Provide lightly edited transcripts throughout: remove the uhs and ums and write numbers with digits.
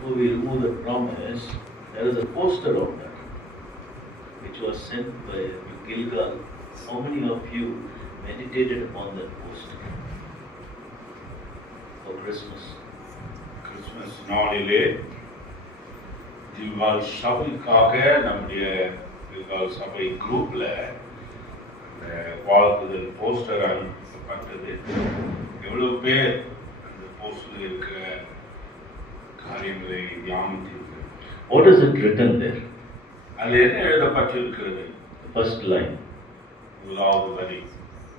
before we remove the promise, there is a poster on that, which was sent by Gilgal. How many of you meditated upon that poster for Christmas? Christmas நாளிலே கில்கால் சபைக்காக நம்முடைய கில்கால் சபை குரூப்ல வாழ்த்துதல் poster அனுப்பப்பட்டது. எவ்வளவு பேர் அந்த poster இருக்கிற காரியங்களை தியானித்தீர்கள்? What is it written there? அதில் என்ன எழுதப்பட்டிருக்கிறது? The first line. முதலாவது வரி.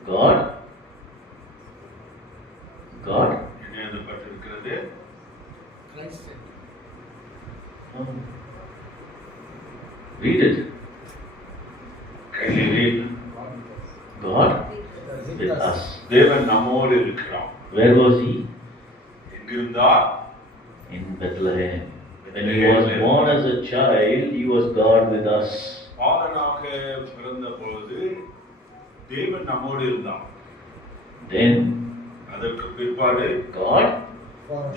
God. என்ன எழுதப்பட்டிருக்கிறது? Read it. Can you read? God with us. தேவன் நம்மோடு இருக்கிறார். Where was he? எங்கிருந்தார்? In Bethlehem. When he was born as a child, he was God with us. பாலனாக பிறந்த பொழுது தேவன் நம்மோடு இருந்தார். Then அதற்கு பிற்பாடு God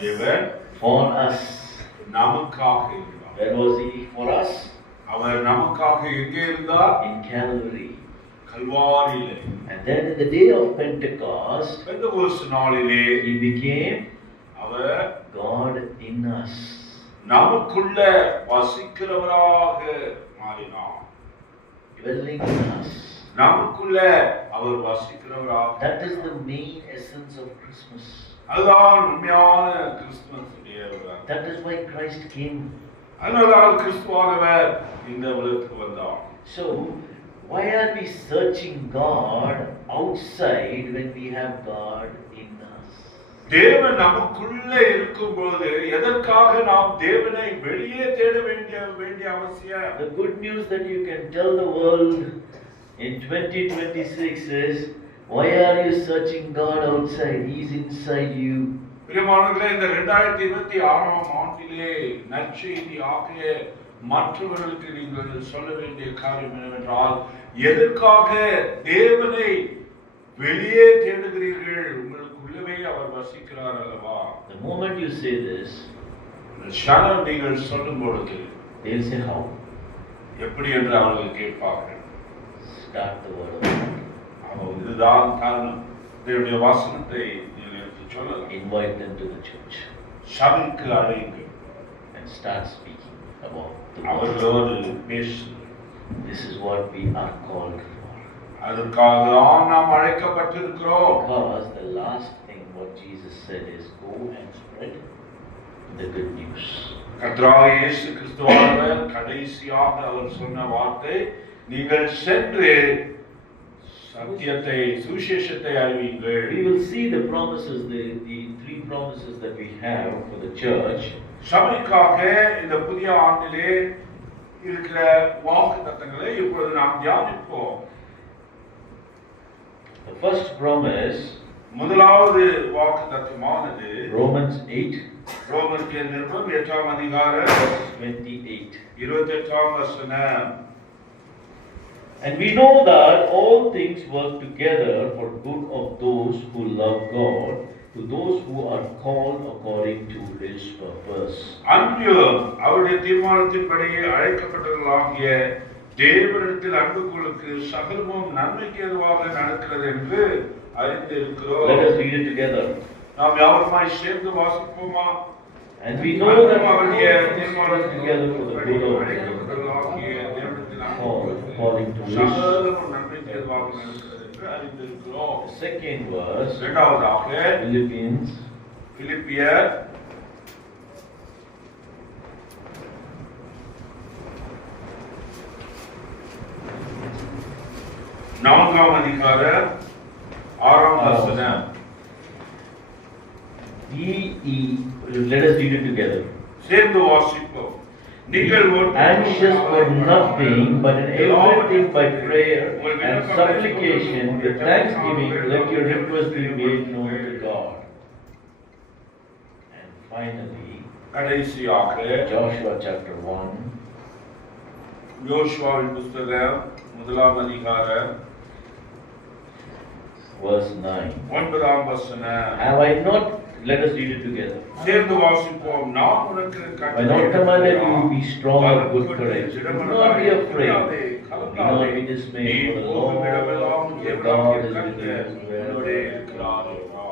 தேவன் for us. நமக்காக இருந்தார். Where was he for us? அவர் நமக்காக எங்கே இருந்தார்? In Calvary. கல்வாரியிலே. And then in the day of Pentecost, பெந்தெகோஸ்து நாளிலே he became our God in us. நமக்குள்ள வசிக்கிறவராக மாறினார். Dwelling in us. நமக்குள்ள அவர் வசிக்கிறவராக. That is the main essence of Christmas. அதுதான் உண்மையான கிறிஸ்துமஸுடைய. That is why Christ came. அதனால்தான் கிறிஸ்துவானவர் இந்த உலகத்துக்கு வந்தார். So, why are we searching God outside when we have God in us? தேவன் நமக்குள்ளே இருக்கும்போது எதற்காக நாம் தேவனை வெளியே தேட வேண்டிய அவசியம்? The good news that you can tell the world in 2026 is, why are you searching God outside? He's inside you. பிரியமானவர்களே, இந்த 2026ஆம் ஆண்டிலே நற்செய்தி ஆகிய மற்றவர்களுக்கு நீங்கள் சொல்ல வேண்டிய காரியம் என்னவென்றால், எதற்காக தேவனை வெளியே தேடுகிறீர்கள்? உங்களுக்குள்ளவே அவர் வசிக்கிறார் அல்லவா? The moment you say this, இந்த ஷாலம் நீங்கள் சொல்லும் பொழுது they will say how? எப்படி என்று அவர்கள் கேட்பார்கள். Start the word of God. இதுதான் காரணம். தேவனுடைய வசனத்தை நீங்கள் எடுத்து சொல்லலாம். Invite them to the church. சபைக்கு அழையுங்கள். And start speaking about the word. அவர்களோடு பேசுங்கள். This is what we are called for. அதற்காக தான் நாம் அழைக்கப்பட்டிருக்கிறோம். Because the last thing what Jesus said is, go and spread the good news. கர்த்தராகிய இயேசு கிறிஸ்துவானவர் கடைசியாக அவர் சொன்ன வார்த்தை, நீங்கள் சென்று சத்தியத்தை சுவிசேஷத்தை அறிவியுங்கள். We will see the promises, the three promises that we have for the church. சபைக்காக இந்த புதிய ஆண்டிலே இருக்கிற வாக்குத்தத்தங்களை இப்பொழுது நாம் தியானிப்போம். The first promise, முதலாவது வாக்குத்தத்தமானது Romans 8, ரோமருக்கு நிருபம் 8ஆம் அதிகாரம் 28. 28ஆம் வசனம். And we know that all things work together for good of those who love God, to those who are called according to His purpose. அன்றியும் அவருடைய தீர்மானத்தின்படி அழைக்கப்பட்டவர்களாகிய தேவனிடத்தில் அன்புகளுக்கு சகலமும் நன்மைக்கு ஏதுவாக நடக்கிறது என்று அறிந்திருக்கிறோம். Let us read it together. நாம் யாவருமாய் சேர்ந்து வாசிப்போமா? And we know that அவருடைய all things work together for the தீர்மானத்தின்படி good of அழைக்கப்பட்டவர்களாகிய தேவனிடத்தில் அன்புகளுக்கு according to His. சகலமும் நன்மைக்கு ஏதுவாக நடக்கிறது என்று அறிந்திருக்கிறோம். The second verse, இரண்டாவதாக Philippians பிலிப்பியர் 4ஆம் அதிகாரம் 6ஆம் வசனம். Let us read it together. சேர்ந்து வாசிப்போம். நீங்கள் Anxious for nothing, but in everything by prayer and supplication with thanksgiving, let your requests be made known to God. And finally, கடைசியாக Joshua chapter 1, யோசுவாவின் புத்தகம் 1ஆம் அதிகாரம் verse 9. 9ஆம் வசனம். Have I not Let us read it together. சேர்ந்து வாசிப்போம். நான் உனக்கு I now commanded you be strong of good courage. Do not be afraid. Do not be dismayed, for the Lord your God is with you wherever you go.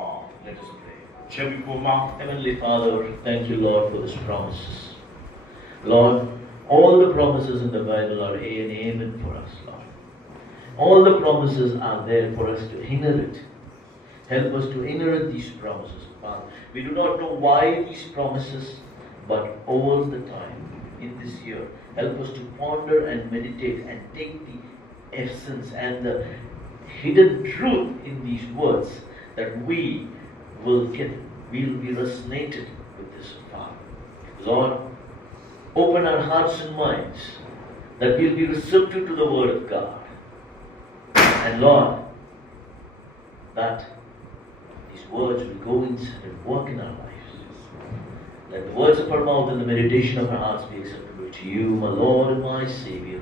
Let us pray. ஜெபிப்போமா. Heavenly Father, thank you, Lord, for these promises. Lord, all the promises in the Bible are A and amen for us, Lord. All the promises are there for us to inherit. Help us to inherit these promises, Father. We do not know why these promises, but all the time in this year, help us to ponder and meditate and take the essence and the hidden truth in these words that we will be resonated with this, Father. Lord, open our hearts and minds that we'll be receptive to the Word of God. And Lord, that these words will go inside and work in our lives. Let the words of our mouth and the meditation of our hearts be acceptable to you, my Lord and my Savior,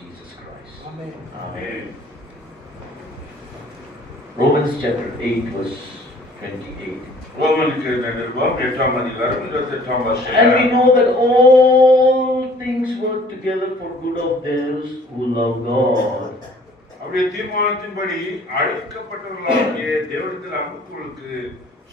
Jesus Christ. Amen. Amen. Romans chapter 8 verse 28. ரோமனுக்கு நிருபம் 8ஆம் அதிகாரம் 28ஆம் And we வசனம். know that all things work together for good of those who love God. அவருடைய தீர்மானத்தின்படி அழைக்கப்பட்டவர்களாகிய தேவனிடத்தில் அன்புக்குள்ளுக்கு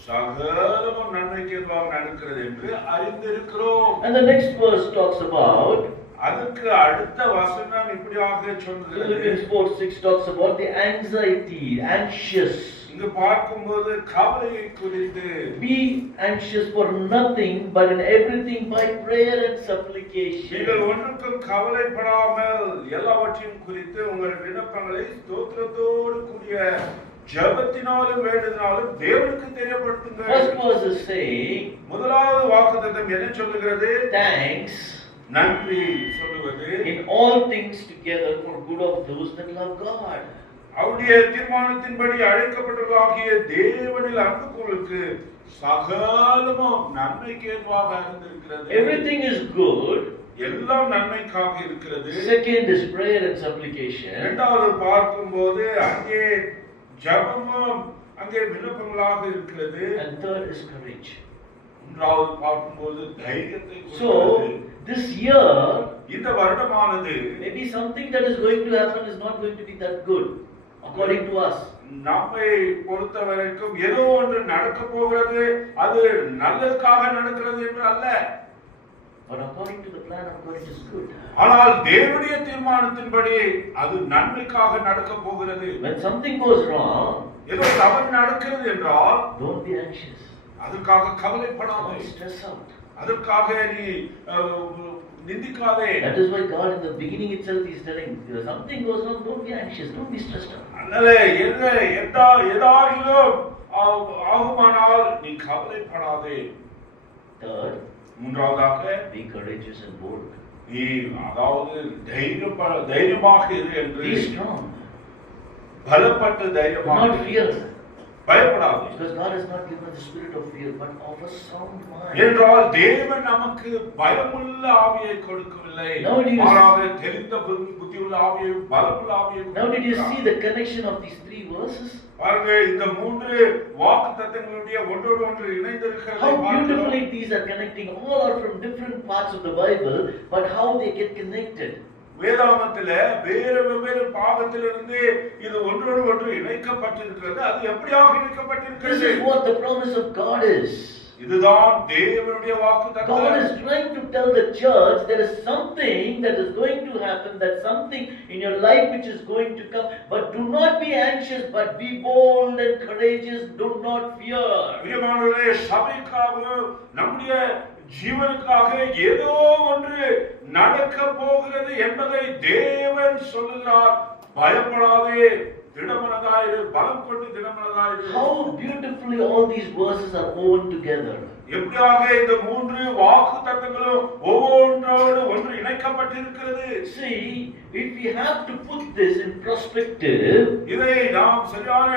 சகலமும் நன்மைக்கு ஏதுவாக நடக்கிறது என்று அறிந்திருக்கிறோம். And the next verse talks about அதுக்கு அடுத்த வசனம் இப்படியாக சொல்கிறது. Philippians 4:6 talks about the anxiety, anxious. இங்கு பார்க்கும்போது கவலையை குறித்து Be anxious for nothing, but in everything by prayer and supplication. நீங்கள் ஒன்றுக்கும் கவலைப்படாமல் எல்லாவற்றையும் குறித்து உங்கள் விண்ணப்பங்களை ஸ்தோத்திரத்தோடு கூடிய ஜெபத்தினாலும் வேண்டுதனாலும் தேவனுக்கு தெரியப்படுத்துங்கள். First verse is saying, முதலாவது வாக்குத்தத்தம் என்ன சொல்லுகிறது? thanks நன்றி சொல்லுவது. in all things together for good of those that love God. அவருடைய தீர்மானத்தின்படி அழைக்கப்பட்டவர்களாகிய தேவனில் அன்புக்குள்ளுக்கு சகலமும் நன்மைக்கு ஏதுவாக இருந்திருக்கிறது. Everything is good. எல்லாம் நன்மைக்காக இருக்கிறது. Second is prayer and supplication. இரண்டாவது பார்க்கும்போது அங்கே ஜெபமும் அங்கே விண்ணப்பங்களாக இருக்கிறது. And third is courage. மூன்றாவது பார்க்கும்போது தைரியத்தை So கொடுக்கிறது. this year, இந்த வருடமானது maybe something that is going to happen is not going to be that good according to us. நம்மை பொறுத்த வரைக்கும் ஏதோ ஒன்று நடக்க போகிறது, அது நல்லதுக்காக நடக்கிறது என்று அல்ல. But according to the plan of God, it is good. ஆனால் தேவனுடைய தீர்மானத்தின்படி அது நன்மைக்காக நடக்க போகிறது. When something goes wrong, ஏதோ தவறு நடக்கிறது என்றால் don't be anxious. அதற்காக கவலைப்படாதே, Don't stress out. அதற்காக நீ நிந்திக்காதே. That is why God in the beginning itself is telling, if something goes wrong, don't be anxious, don't be stressed out. அதனால ஏதாகிலும் ஆகுமானால் நீ கவலைப்படாதே. Third, மூன்றாவதாக be courageous and bold. நீ அதாவது தைரியமாக இரு என்று Be strong. பலப்பட்டு Do தைரியமாக not fear. பயப்படாதே. Because God has not given us the spirit of fear, but of a sound mind. என்றால் தேவன் நமக்கு பயமுள்ள ஆவியை கொடுக்கவில்லை, மாறாக தெளிந்த புத்தியுள்ள ஆவியை, பலமுள்ள ஆவியை. Now did you see the connection of these three verses? பாருங்க, இந்த மூன்று வாக்குத்தத்தங்களுடைய ஒன்றோடு ஒன்று இணைந்திருக்கிறது. How beautifully these are connecting. All are from different parts of the Bible, but how they get connected. வேதாகமத்திலே வெவ்வேறு பாகத்திலிருந்து இது ஒன்றோடு ஒன்று இணைக்கப்பட்டிருக்கிறது. அது எப்படியாக இணைக்கப்பட்டிருக்கிறது? This is what the promise of God is. இதுதான் தேவனுடைய வாக்குத்தத்தம். God is trying to tell the church there is something that is going to happen, that something in your life which is going to come, but do not be anxious, but be bold and courageous, do not fear. பிரியமானவர்களே, சபைக்காக நம்முடைய ஜீவனுக்காக ஏதோ ஒன்று நடக்க போகிறது என்பதை தேவன் சொல்லுகிறார். பயப்படாதே, திடமனதாயிரு, பலம் கொண்டு திடமனதாயிரு. How beautifully all these verses are woven together. எப்படியாக இந்த மூன்று வாக்குத்தத்தங்களும் ஒவ்வொன்றோடு ஒன்று இணைக்கப்பட்டிருக்கிறது. See, if we have to put this in perspective, இதை நாம் சரியான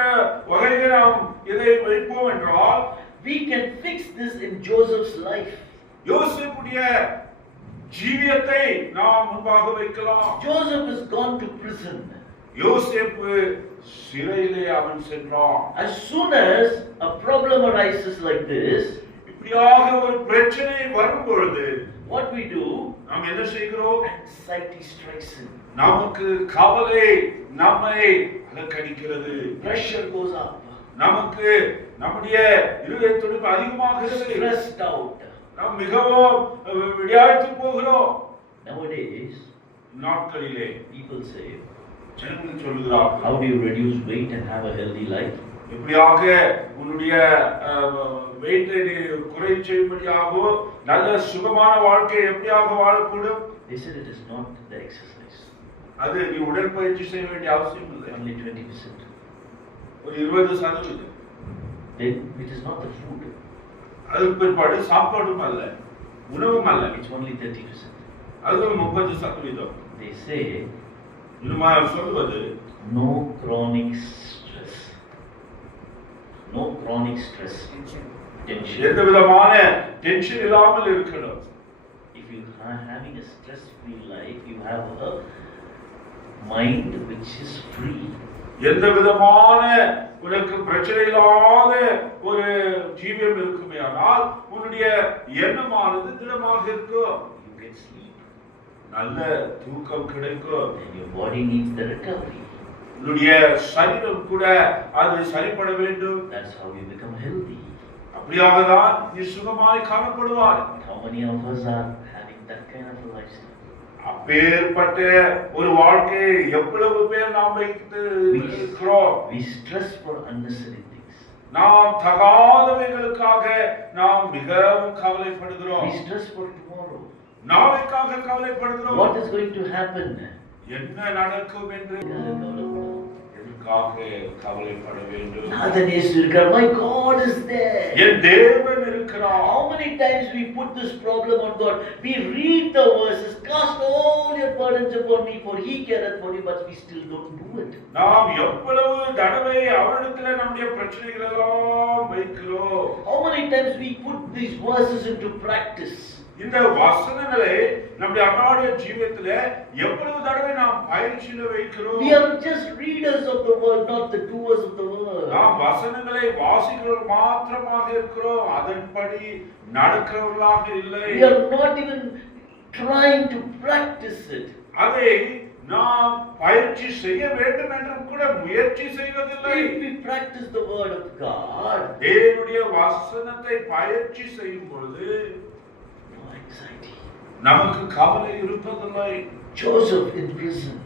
வகையில் நாம் இதை வைப்போம் என்றால், we can fix this in Joseph's life. யோசேப்புடைய ஜீவியத்தை நாம் முன்பாக வைக்கலாம். Joseph has gone to prison. யோசேப்பு சிறையிலே அவன் சென்றான். As soon as a problem arises like this, இப்படியாக ஒரு பிரச்சனை வரும் பொழுது what we do, நாம் என்ன செய்கிறோம்? anxiety strikes in. நமக்கு கவலை நம்மை அலக்கடிக்கிறது. Pressure goes up. நமக்கு நம்முடைய இருதய துடிப்பு அதிகமாகிறது. Stressed out. நாம் மிகவும் விளையாட்டு போகிறோம். Nowadays, நாட்களிலே people say, ஜனங்கள் சொல்லுகிறார்கள், how do you reduce weight and have a healthy life? எப்படியாக உன்னுடைய வெயிட்டை குறை செய்யும்படியாகவோ நல்ல சுகமான வாழ்க்கையை எப்படியாக வாழக்கூடும்? They said it is not the exercise. அது நீ உடற்பயிற்சி செய்ய வேண்டிய அவசியம் இல்லை. Only 20%. ஒரு 20%. Then it is not the food. அதுக்கு பிற்பாடு சாப்பாடும் அல்ல, உணவும் அல்ல. It's only 30%. அது 30%. They say, இன்னுமா சொல்வது, no chronic stress. No chronic stress. Tension. எந்த விதமான டென்ஷன் இல்லாமல் இருக்கணும். If you are having a stress-free life, you have a mind which is free. எந்த விதமான உனக்கு பிரச்சனை இல்லாத ஒரு ஜீவியம் இருக்குமே ஆனால் உன்னுடைய எண்ணமானது திடமாக இருக்கும். You get sleep. நல்ல தூக்கம் கிடைக்கும். And your body needs the recovery. உன்னுடைய சரீரம் கூட அது சரிபட வேண்டும். That's how you become healthy. அப்படியாக தான் நீ சுகமாய் காணப்படுவாய். How many of us are having that kind of a lifestyle? அப்பேற்பட்ட ஒரு வாழ்க்கையை எவ்வளவு பேர் நாம் வைத்து இருக்கிறோம். We stress for unnecessary things. நாம் தகாதவைகளுக்காக நாம் மிகவும் கவலைப்படுகிறோம். We stress for tomorrow. நாளைக்காக கவலைப்படுகிறோம். What is going to happen? என்ன நடக்கும் என்று எதற்காக கவலைப்பட வேண்டும்? My God is there. என் தேவன் இருக்கிறார். How many times we put this problem on God? We read the verses, cast all your burdens upon me, for He careth for you, but we still don't do it. நாம் எவ்வளவு தடவை அவரிடத்தில் நம்முடைய பிரச்சனைகள் எல்லாம் வைக்கிறோம். How many times we put these verses into practice? இந்த வசனங்களை நம்முடைய அன்றாட ஜீவியத்திலே எவ்வளவு தடவை நாம் பயிற்சியில வைக்கிறோம். We are just readers of the word, not the doers of the word. நாம் வசனங்களை வாசிக்கிறவர்கள் மாத்திரமாக இருக்கிறோம், அதன்படி நடக்கிறவர்களாக இல்லை. We are not even trying to practice it. அதை நாம் பயிற்சி செய்ய வேண்டும் என்று கூட முயற்சி செய்வதில்லை. If we practice the word of God, தேவனுடைய வசனத்தை பயிற்சி செய்யும் பொழுது நமக்கு கவலை இருப்பதில்லை. Joseph in prison,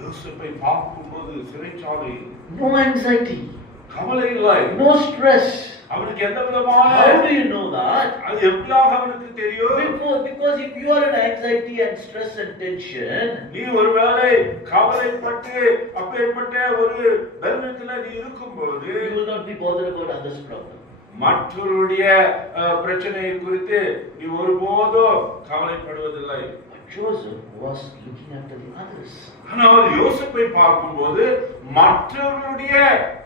யோசேப்பை பார்க்கும்போது சிறைச்சாலை, no anxiety, கவலை இல்லை, no stress. அவனுக்கு எந்த விதமான, How do you know that? அது எப்படியாக அவனுக்கு தெரியும்? Because if you are in anxiety and stress and tension, நீ ஒருவேளை கவலைப்பட்டு அப்பேற்பட்ட ஒரு தர்மத்தில் நீ இருக்கும்போது you will not be bothered about others' problem. மற்றவருடைய பிரச்சனையை குறித்து நீ ஒருபோதும் கவலைப்படுவதில்லை. Joseph was looking after the others. ஆனால் யோசேப்பை பார்க்கும்போது மற்றவருடைய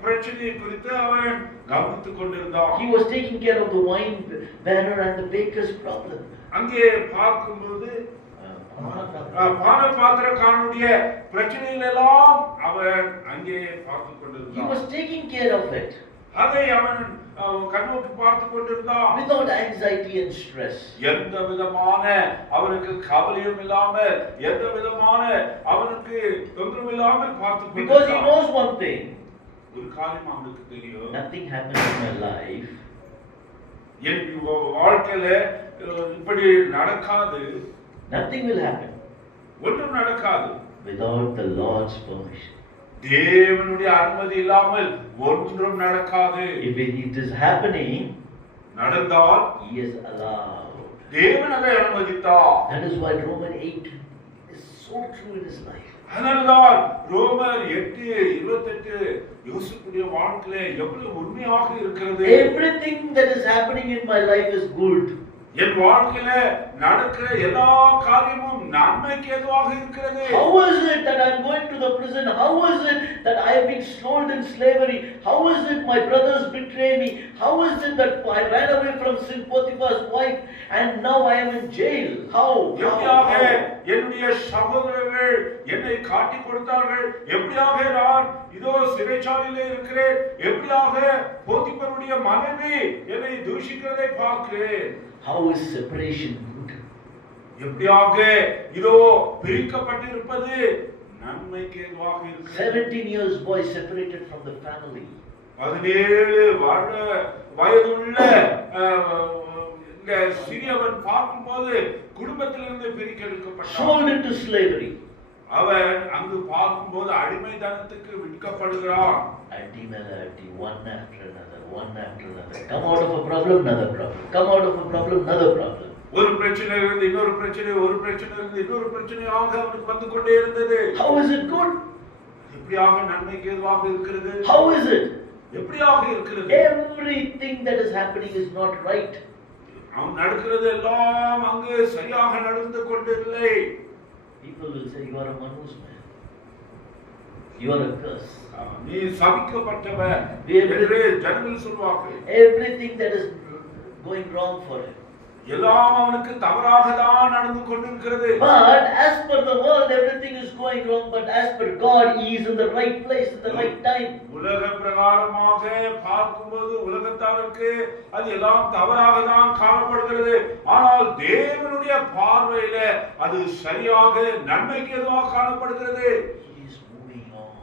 பிரச்சனையை குறித்து அவன் கவனித்துக் கொண்டிருந்தான். He was taking care of the wine bearer and the baker's problem. அங்கே பார்க்கும்போது பானபாத்திரக்காரனுடைய பிரச்சனைகள் எல்லாம் அவன் அங்கே பார்த்துக் He கொண்டிருந்தான். was taking care of it. அதை அவன் கண்ணோக்கி பார்த்துக் கொண்டிருந்தான். Without anxiety and stress. எந்த விதமான அவனுக்கு கவலையும் இல்லாமல், எந்த விதமான அவனுக்கு தொந்தரவு இல்லாமல் பார்த்துக் Because he கொண்டிருந்தான். knows one thing. ஒரு காரியம் அவனுக்கு தெரியும். Nothing happens in my life. என் வாழ்க்கையில இப்படி நடக்காது. Nothing will happen ஒன்றும் நடக்காது. without the Lord's permission. தேவனுடைய அனுமதி இல்லாமல் ஒன்றும் நடக்காது. If it is happening, நடந்தால் He has allowed. தேவன் அதை அனுமதித்தார். That is why Romans 8 is so true in his life. அதனால்தான் ரோமர் 8:28 யோசேப்புடைய வாழ்க்கையிலே எவ்வளவு உண்மையாக இருக்கிறது. Everything that is happening in my life is good. என் வாழ்க்கையில நடக்கிற எல்லா காரியமும் நன்மைக்கு ஏதுவாக இருக்கிறது. How is it that I am going to the prison? How is it that I have been sold in slavery? How is it my brothers betray me? How is it that I ran away from Potiphar's wife and now I am in jail? How? எப்படியாக என்னுடைய சகோதரர்கள் என்னை காட்டி கொடுத்தார்கள், எப்படியாக நான் இதோ சிறைச்சாலையிலே இருக்கிறேன், எப்படியாக போத்திபாருடைய மனைவி என்னை தூஷிக்கிறதை பார்க்கிறேன். How is separation good? எப்படியாக இதோ பிரிக்கப்பட்டிருப்பது நன்மைக்கு ஏதுவாக இருக்கிறது. 17 years boy separated from the family. 17 வயதுள்ள இந்த சிறியவன் பார்க்கும்போது குடும்பத்திலிருந்து பிரிக்கெடுக்கப்பட்டான். Sold into slavery. அவன் அங்கு பார்க்கும்போது அடிமைத்தனத்துக்கு விற்கப்படுகிறான். Auntie Mela, one after another, one after another. Come out of a problem, another problem. Come out of a problem, another problem. ஒரு பிரச்சனை இருந்து இன்னொரு பிரச்சனை, ஒரு பிரச்சனை இருந்து இன்னொரு பிரச்சனையாக அவனுக்கு வந்து கொண்டே இருந்தது. How is it good? எப்படியாக நன்மைக்கு ஏதுவாக இருக்கிறது? How is it? எப்படியாக இருக்கிறது? Everything that is happening is not right. அவன் நடக்கிறது எல்லாம் அங்கு சரியாக நடந்து கொண்டில்லை. People will say you are a manus man. You are a curse. நீ சபிக்கப்பட்டவன் என்று ஜனங்கள் சொல்வார்கள். Everything that is going wrong for him. எல்லாம் அவனுக்கு தவறாக தான் நடந்து கொண்டிருக்கிறது. But as per the world everything is going wrong, but as per God he is in the right place at the right time. உலக பிரகாரமாக பார்க்கும்போது உலகத்தாருக்கு அது எல்லாம் தவறாக தான் காணப்படுகிறது. ஆனால் தேவனுடைய பார்வையில அது சரியாக நன்மைக்கு எதுவாக காணப்படுகிறது. He is moving on.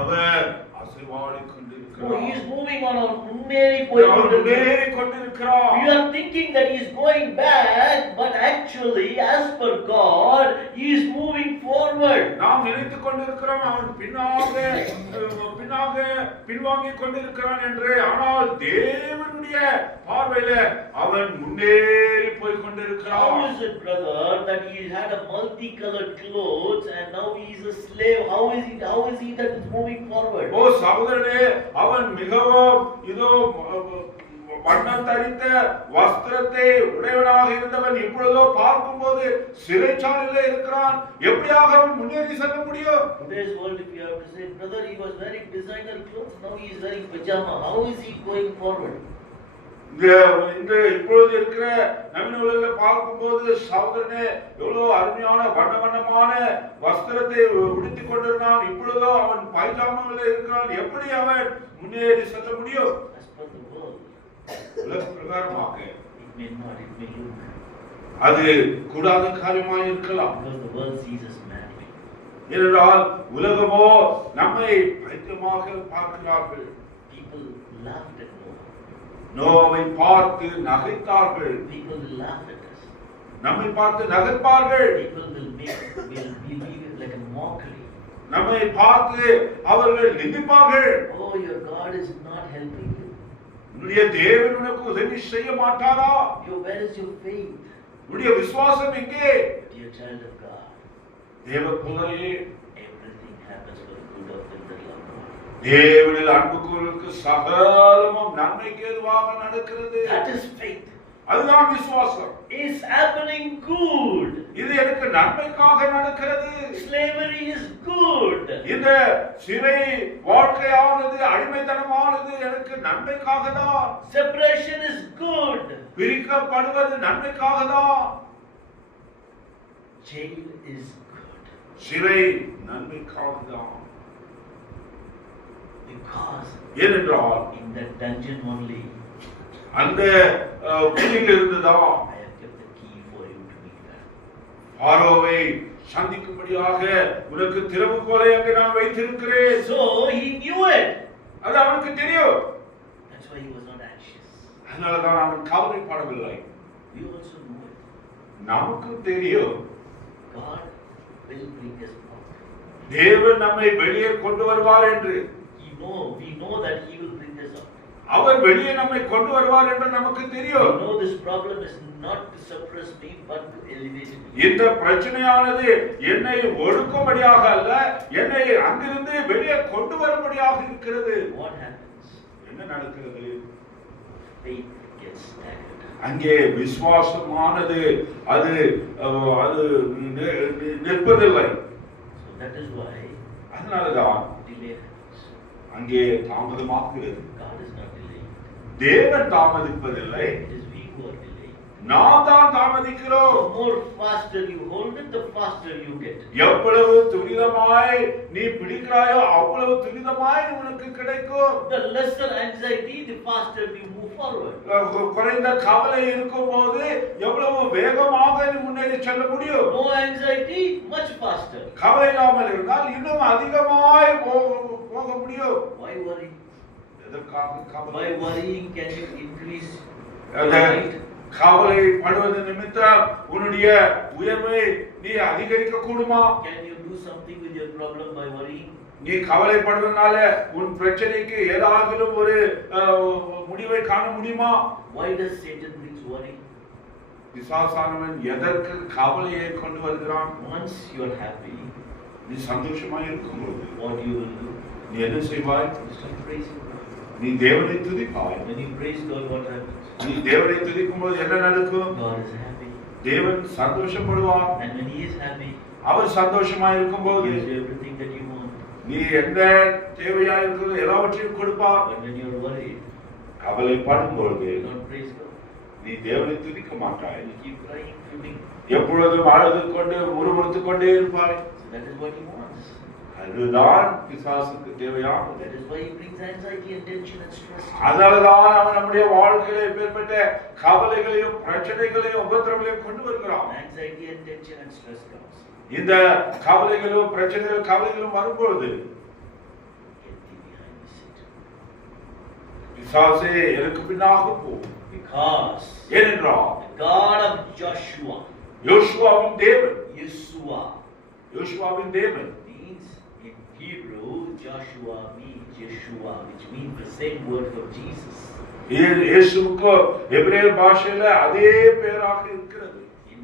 அவர் அசைவாடி கொண்டிருக்கிறார். He is moving on. முன்னேறி போய் கொண்டிருக்கிறார். You are thinking that he is going back, but actually as per God he is moving forward. நாம் நினைத்துக் கொண்டிருக்கிறோம் அவன் பின்வாங்கிக் கொண்டிருக்கிறான் என்று. ஆனால் தேவனுடைய பார்வையில அவன் முன்னேறி போய் கொண்டிருக்கிறான். How is it, brother, that he had a multicolored clothes and now he is a slave? How is he that is moving forward? ஓ சகோதரனே, அவன் மிகவும் இதோ வண்ணம் தரித்த வஸ்திரத்தை உடையவனாக இருந்தவன் இப்பொழுதோ பார்க்கும்போது சிறைச்சாலையில இருக்கிறான். எப்படியாக அவன் முன்னேறி செல்ல முடியும்? Today's world, if you have to say, brother, he was wearing designer clothes, now he is wearing pajama. How is he going forward? இந்த இப்பொழுது இருக்கிற நவீன உலகில் பார்க்கும்போது சகோதரனே எவ்வளவு அருமையான வண்ணமான வஸ்திரத்தை உடுத்திக் கொண்டிருந்தான். இப்பொழுதோ அவன் பைஜாமாவில் இருக்கிறான். எப்படி அவன் முன்னேறி செல்ல முடியும்? உலக பிரகாரமாக அது கூடாத காரியமாக இருக்கலாம். ஏனென்றால் உலகமோ நம்மை பைத்தியமாக பார்க்கிறார்கள். நோவை பார்த்து நகைத்தார்கள். நம்மை பார்த்து நகைப்பார்கள். நம்மை பார்த்து அவர்கள் நிந்திப்பார்கள். Oh, your God is not helping you. உன்னுடைய தேவன் உனக்கு உதவி செய்ய மாட்டாரா? Where is your faith? உன்னுடைய விசுவாசம் எங்கே? Dear child of God, தேவ பிள்ளையே, everything happens for the good of them that love God. தேவனில் அன்பு கூறுவதற்கு சகலமும் நன்மைக்கு ஏதுவாக நடக்கிறது. That is faith. அதுதான் விசுவாசம். Is happening good. இது எனக்கு நன்மைக்காக நடக்கிறது. Slavery is good. இந்த சிறை வாழ்க்கையானது அடிமைத்தனமானது எனக்கு நன்மைக்காக தான். Separation is good. பிரிக்கப்படுவது நன்மைக்காக தான். Jail is good. சிறை நன்மைக்காக தான். Because ஏனென்றால் in the dungeon only அந்த குழியில் இருந்துதான் I have kept the key for you to meet that. பாரோவை சந்திக்கும்படியாக உனக்கு திறவுகோலை அங்கே நான் வைத்திருக்கிறேன். So he knew it. அது அவனுக்கு தெரியும். That's why he was not anxious. அதனாலதான் அவன் கவலைப்படவில்லை. We also know it. நமக்கு தெரியும். God will bring us out. தேவன் நம்மை வெளியே கொண்டு வருவார் என்று. We know that he will bring us out. அவர் வெளியே நம்மை கொண்டு வருவார் என்று நமக்கு தெரியும். We know this problem is not to suppress me but to elevate me. இந்த பிரச்சனையானது என்னை ஒடுக்கும்படியாக அல்ல, என்னை அங்கிருந்து வெளியே கொண்டு வரும்படியாக இருக்கிறது. What happens? என்ன நடக்கிறது? Faith gets staggered. அங்கே விசுவாசமானது அது அது நிற்பதில்லை. So that is why அதனாலதான் delay happens. அங்கே தாமதமாகிறது. God is not delaying. தேவன் தாமதிப்பதில்லை, It is we who are delaying. நாம் தான் தாமதிக்கிறோம். The more faster you hold it, the faster you get. எவ்வளவு துரிதமாய் நீ பிடிக்கிறாயோ அவ்வளவு துரிதமாய் உனக்கு கிடைக்கும். The lesser anxiety, the faster you move forward. குறைந்த கவலை இருக்கும்போது எவ்வளவு வேகமாக நீ முன்னேறி செல்ல முடியும். No anxiety, much faster. கவலை இல்லாமல் இருந்தால் இன்னும் அதிகமாய் போக முடியும். Why worry? எதற்காக கவலை? By worrying can you increase அந்த your height? கவலை படுவது நிமித்தம் உன்னுடைய உயர்வை நீ அதிகரிக்க கூடுமா? Can you do something with your problem by worrying? நீ கவலைப்படுவதனால உன் பிரச்சனைக்கு ஏதாவது ஒரு முடிவை காண முடியுமா? Why does Satan brings worry? பிசாசானவன் எதற்கு கவலையை கொண்டு வருகிறான்? Once you are happy, நீ சந்தோஷமா இருக்கும்போது what you will do? நீ என்ன செய்வாய்? You start praising God. நீ தேவனை துதிப்பாய். When you praise God, what happens? நீ தேவனை துதிக்கும்போது என்ன நடக்கும்? God is happy. தேவன் சந்தோஷப்படுவார். And when He is happy, அவர் சந்தோஷமா இருக்கும்போது He gives you everything that you want. நீ என்ன தேவையா இருக்கிறது எல்லாவற்றையும் கொடுப்பார். But when you are worried, கவலைப்படும்போது you don't praise God. நீ தேவனை துதிக்க மாட்டாய். You keep crying, fuming. எப்பொழுதும் அழுது கொண்டு முறுமுறுத்துக் கொண்டே இருப்பாய். So that is what He wants. அதுதான் பிசாசுக்கு தேவையானது. That is why He brings anxiety and tension and stress. அதனாலதான் அவன் நம்முடைய வாழ்க்கையில எப்பேற்பட்ட கவலைகளையும் பிரச்சனைகளையும் உபத்திரங்களையும் கொண்டு வருகிறான். Anxiety and tension and stress comes. இந்த கவலைகளும் பிரச்சனைகளும் கவலைகளும் வரும்போது Get thee behind the seat. பிசாசே எனக்கு பின்னாக போ. Because ஏனென்றால் the God of Joshua, யோசுவாவின் தேவன், Yeshua, யோசுவாவின் தேவன் means in Hebrew, Joshua means Yeshua, which means the same word for Jesus. இயேசுவுக்கு எபிரேய பாஷையில அதே பெயராக இருக்கிறது. In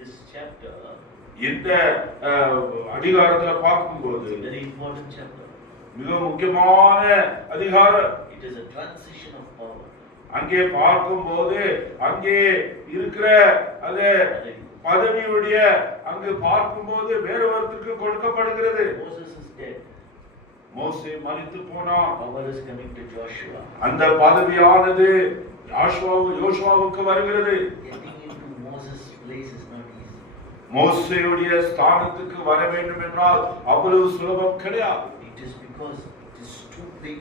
this chapter, இந்த அதிகாரத்துல பார்க்கும்போது very important chapter. மிக முக்கியமான அதிகாரம். It is a transition of power. அங்கே பார்க்கும்போது அங்கே இருக்கிற அந்த பதவியுடைய அங்கு பார்க்கும்போது வேறு ஒருத்தருக்கு கொடுக்கப்படுகிறது. Moses is dead. மோசே மரித்து போனான். Power is coming to Joshua. அந்த பதவியானது யோசுவாவுக்கு வருகிறது. Getting into Moses' place is not easy. மோசேயுடைய ஸ்தானத்துக்கு வர வேண்டும் என்றால் அவ்வளவு சுலபம் கிடையாது. It is because it is too big.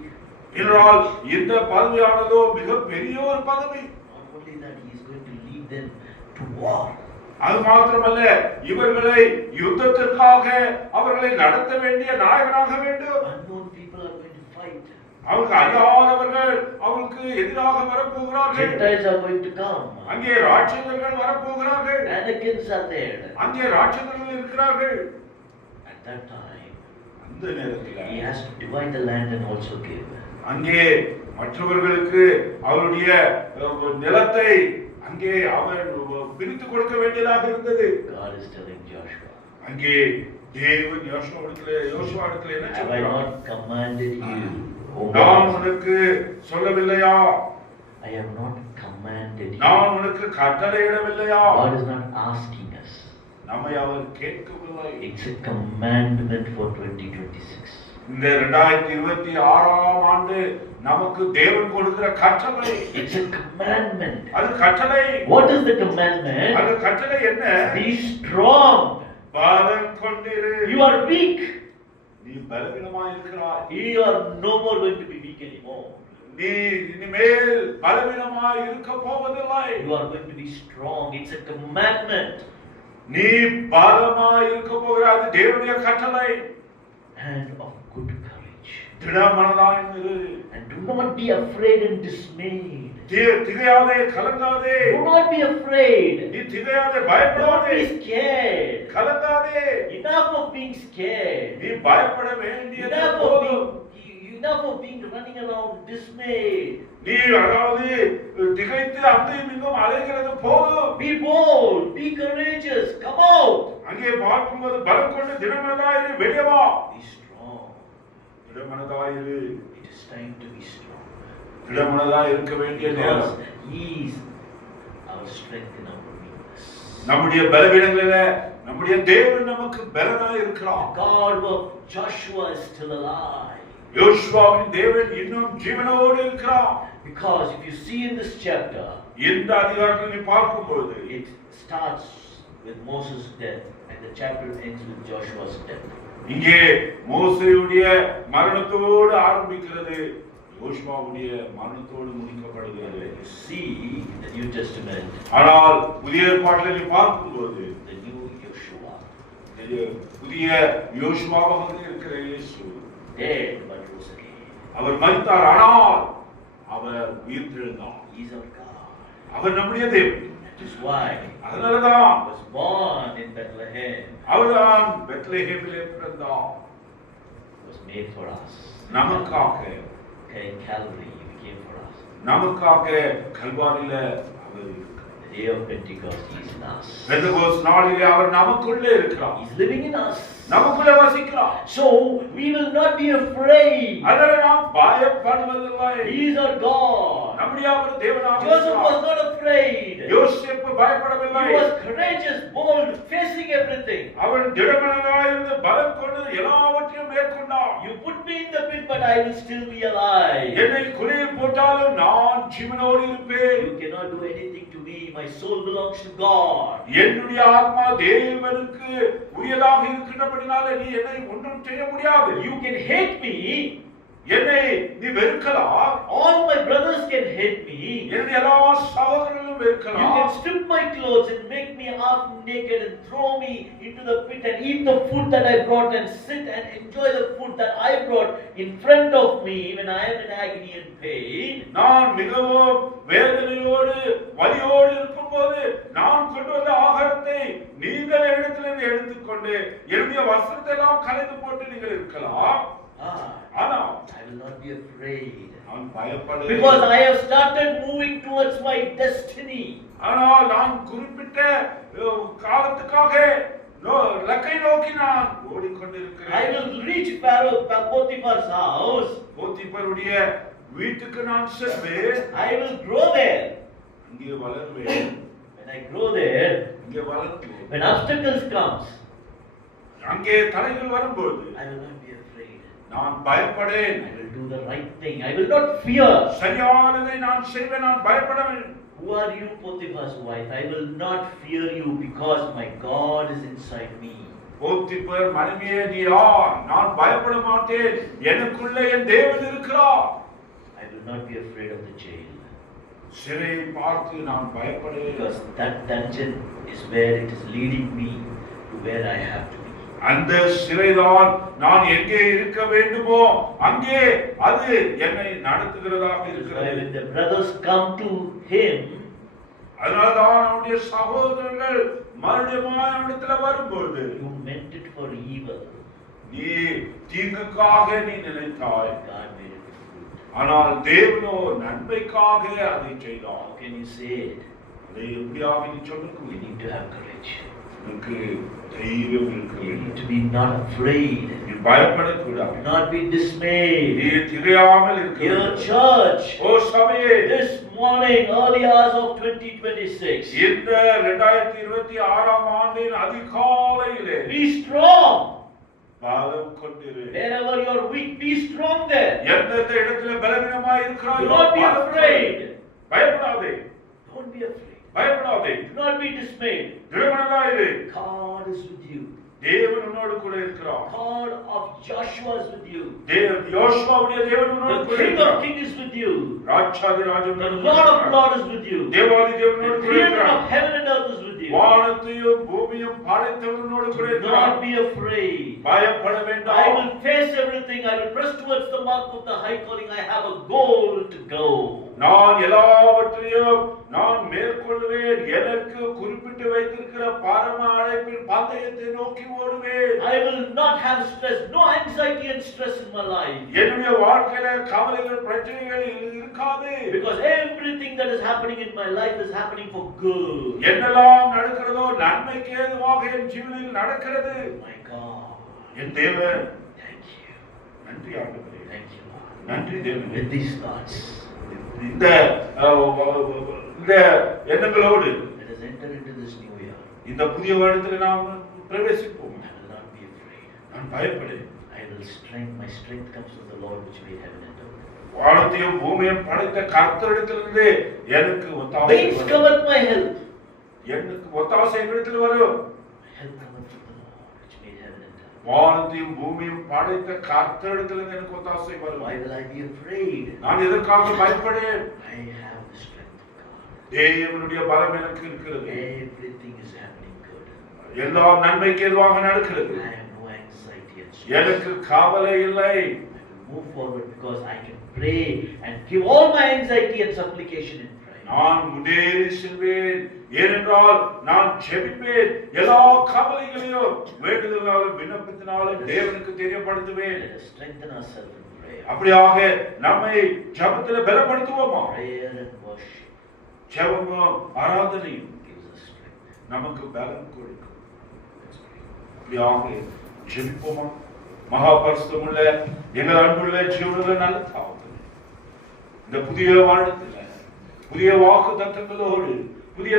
என்றால் இந்த பதவியானதோ மிக பெரிய ஒரு பதவி. Not only that, he is going to lead them to war. அது மாத்திரமல்ல, இவர்களை யுத்தத்திற்காக அவர்களை நடத்த வேண்டிய நாயகனாக வேண்டும். Unknown people are going to fight. அவருக்கு அறியாதவர்கள் அவருக்கு எதிராக வரப்போகிறார்கள். Gentiles are going to come. அங்கே ராட்சதர்கள் வரப்போகிறார்கள். Anakims are there. அங்கே ராட்சதர்கள் இருக்கிறார்கள். At that time, அந்த நேரத்தில் he has to divide the land and also give. அங்கே மற்றவர்களுக்கு அவருடைய நிலத்தை அங்கே அவர் பிரித்து கொடுக்க வேண்டியதாக இருந்தது. God is telling Joshua, அங்கே தேவன் யோசுவாவிடத்தில் என்ன have I not commanded you? நான் உனக்கு சொல்லவில்லையா? I have not commanded you. நான் உனக்கு கட்டளையிடவில்லையா? God is not asking us. நம்மை அவர் கேட்கவில்லை. It's a commandment for 2026. இந்த 2026ஆம் ஆண்டு நமக்கு தேவன் கொடுக்கிற கட்டளை. It's a commandment. அது கட்டளை. What is the commandment? அது கட்டளை என்ன? Be strong. பலம் கொண்டிரு. You are weak. நீ பலவீனமாய் இருக்கிறாய். You are no more going to be weak anymore. நீ இனிமேல் பலவீனமாய் இருக்க போவதில்லை. You are going to be strong. It's a commandment. நீ பலமாய் இருக்க போகிறாய். அது தேவனுடைய கட்டளை. And of good courage. திடமனதாய் இரு. And do not be afraid and dismayed. திகையாதே, கலங்காதே. Do not be afraid. நீ திகையாதே, Don't பயப்படாதே. be scared. கலங்காதே. Enough of being scared. நீ பயப்பட வேண்டியது Enough போதும். of being running around dismayed. நீ அதாவது திகைத்து அங்கும் இங்கும் அலைகிறது போதும். Be bold. Be courageous. Come out. அங்கே பார்க்கும்போது பலம் கொண்டு திடமனதாயிரு, வெளியே வா. Be strong. திடமனதாயிரு. It is time to be strong. திடமனதாய் இருக்க வேண்டிய நேரம். Because He is strength in our weakness. நம்முடைய பலவீனங்களிலே நம்முடைய தேவன் நமக்கு பலனாய் இருக்கிறார். The God of Joshua is still alive. யோசுவாவின் தேவன் இன்னும் ஜீவனோடு இருக்கிறார். Because if you see in this chapter, இந்த அதிகாரத்தை நீ பார்க்கும்போது it starts with Moses' death and the chapter ends with Joshua's death. இங்கே மோசேயுடைய மரணத்தோடு ஆரம்பிக்கிறது, யோசுவாவுடைய மரணத்தோடு முடிக்கப்படுகிறது. You see in the New Testament, ஆனால் புதிய ஏற்பாட்டில் நீ பார்க்கும்போது the new Joshua, புதிய யோசுவாவாக இருக்கிற இயேசு dead but rose again. அவர் மரித்தார், ஆனால் அவர் உயிர்த்தெழுந்தார். He is our God. அவர் நம்முடைய தேவன். That is why அதனாலதான் he was born in Bethlehem. அவர்தான் பெத்லெஹேமிலே பிறந்தார். He was made for us. நமக்காக Okay, in Calvary he became for us. நமக்காக கல்வாரியில அவர் இருக்கிறார். The day of Pentecost he is in us. பெந்தெகோஸ்து நாளிலே அவர் நமக்குள்ளே இருக்கிறார். He is living in us. நமக்குள்ளே வசிக்கிறார். So we will not be afraid. அதனால நாம் பயப்படுவதில்லை. He is our God. நம்முடைய அவர் தேவனாக Joseph was இருக்கிறார். not afraid. யோசேப்பு பயப்படவில்லை. He was courageous, bold, facing everything. அவன் திடமனதாய் இருந்து பலம் கொண்டு எல்லாவற்றையும் மேற்கொண்டான். You put me in the pit, but I will still be alive. என்னை குழியில் போட்டாலும் நான் ஜீவனோடு இருப்பேன். You cannot do anything to me. My soul belongs to God. என்னுடைய ஆத்மா தேவனுக்கு உரியதாக இருக்கின்றபடினாலே நீ என்னை ஒன்றும் செய்ய முடியாது. You can hate me. என்னை நீ வெறுக்கலாம். All my brothers can hate me. என்னுடைய எல்லா சகோதரர்களும் You வெறுக்கலாம். can strip my clothes and make me half naked and throw me into the pit and eat the food that I brought and sit and enjoy the food that I brought in front of me when I am in agony and pain. நான் மிகவும் வேதனையோடு வலியோடு இருக்கும்போது நான் கொண்டு வந்த ஆகாரத்தை நீங்கள் இடத்திலிருந்து எடுத்துக்கொண்டு என்னுடைய வஸ்திரத்தை எல்லாம் கலைந்து போட்டு நீங்கள் இருக்கலாம். ஆனால் I will not be afraid. நான் பயப்படவில்லை. Because I have started moving towards my destiny. ஆனால் நான் குறிப்பிட்ட காலத்துக்காக லக்கை நோக்கி நான் ஓடிக்கொண்டிருக்கிறேன். I will reach Potiphar's house. போத்திபருடைய வீட்டுக்கு நான் செல்வேன். I will grow there. அங்கே வளருவேன். When I grow there, இங்கே வளருவேன். when obstacles comes, அங்கே தடைகள் வரும்போது I will not be afraid. நான் பயப்படேன். I will do the right thing. I will not fear. சரியானதை நான் செய்வேன். நான் பயப்படவில்லை. Who are you, Potiphar's wife? I will not fear you because my God is inside me. போத்திபர் மனைவியே நீ யார்? நான் பயப்பட மாட்டேன். எனக்குள்ளே என் தேவன் இருக்கிறார். I will not be afraid of the jail. சிறையை பார்த்து நான் பயப்படேன். Because that dungeon is where it is leading me to where I have to be. அந்த சிறைதான் நான் எங்கே இருக்க வேண்டுமோ அங்கே அது என்னை நடத்துகிறதாக இருக்கிறது. When the brothers come to him, அதனால்தான் அவனுடைய சகோதரர்கள் மறுபடியும் அவனிடத்தில் வரும்போது you meant it for evil. நீ தீங்குக்காக நீ நினைத்தாய். God made it for good. ஆனால் தேவனோ நன்மைக்காக அதை செய்தார். How can you say it? அதை எப்படியாக நீ சொல்ல You முடியும்? need to have courage. உனக்கு தைரியம் இருக்க You வேண்டும். need to be not afraid. நீ பயப்படக்கூடாது. Not be dismayed. நீ திகையாமல் இருக்க Dear வேண்டும். church, ஓ சபையே, this morning, early hours of 2026, இந்த 2026 ஆண்டின் அதிகாலையிலே be strong. பலம் கொண்டிரு. Wherever you are weak, be strong there. எந்தெந்த இடத்துல பலவீனமாய் Do இருக்கிறாயோ not be பலம் கொண்டு. afraid. பயப்படாதே. Don't be afraid. பயப்படாதே. Do not be dismayed. திடமனதாயிரு. God is with you. தேவன் உன்னோடு கூட இருக்கிறார். God of Joshua is with you. யோசுவாவுடைய தேவன் உன்னோடு The கூட King of இருக்கிறார். Kings is with you. Rajathi Rajan The உன்னோடு கூட Lord of இருக்கிறார். Lords is with you. தேவாதி தேவன் The உன்னோடு கூட Creator இருக்கிறார். of heaven and earth is with you. வானத்தையும் பூமியும் படைத்தவனோடு கூட Do இருக்கிறார். not be afraid. பயப்பட I வேண்டாம். will face everything. I will press towards the mark of the high calling. I have a goal to go. நான் எல்லாவற்றையும் நான் மேற்கொள்வேன். எனக்கு குறிப்பிட்டு வைத்திருக்கிற பரம அழைப்பின் பந்தயத்தை நோக்கி ஓடுவேன். I will not have stress, no anxiety and stress in my life. என்னுடைய வாழ்க்கையில கவலைகள் பிரச்சனைகள் இருக்காது. Because everything that is happening in my life is happening for good. என்னெல்லாம் நடக்கிறதோ நன்மைக்கு ஏதுவாக என் ஜீவனில் நடக்கிறது. My God. என் தேவன். Thank you. நன்றி ஆண்டவரே. Thank you, Lord. நன்றி தேவனே. With these thoughts, இந்த எண்ணங்களோடு with this new year, இந்த புதிய வருடத்தில் நாம் பிரவேசிப்போம். I will not be afraid. நான் பயப்படேன். I will strength. My strength comes from the Lord which made heaven and earth. வானத்தையும் பூமியையும் படைத்த கர்த்தரிடத்திலிருந்து எனக்கு ஒத்தாசை Wings வரும். cometh my help. எனக்கு ஒத்தாசை எங்களிடத்தில் வரும். My help cometh from the Lord which made heaven and earth. வானத்தையும் பூமியையும் படைத்த கர்த்தரிடத்திலிருந்து எனக்கு ஒத்தாசை வரும். Why will I be afraid? நான் எதற்காக பயப்படேன்? I have the strength of God. தேவனுடைய பலம் எனக்கு இருக்கிறது. Everything is happening good. எல்லாம் நன்மைக்கு எதுவாக நடக்கிறது. I have no anxiety and stress. எனக்கு கவலை இல்லை. I will move forward because I can pray and give all my anxiety and supplication in prayer. நான் முன்னேறி செல்வேன். ஏனென்றால் நான் ஜெபிப்பேன். எல்லா கவலைகளையும் வேண்டுதலாலும் விண்ணப்பத்தினாலும் தேவனுக்கு தெரியப்படுத்துவேன். Let us strengthen ourselves in prayer. அப்படியாக நம்மை ஜெபத்தில் பலப்படுத்துவோமா? Prayer and worship ஜெபமும் ஆராதனையும் gives us strength. நமக்கு பலம் கொடுக்கும். அப்படியாக ஜெபிப்போமா? மகாபரிசுத்தமுள்ள எங்கள் அன்புள்ள ஜீவனுள்ள நல்ல தாவத்தில் இந்த புதிய வாழ்த்துல புதிய வாக்கு தத்தங்களோடு புதிய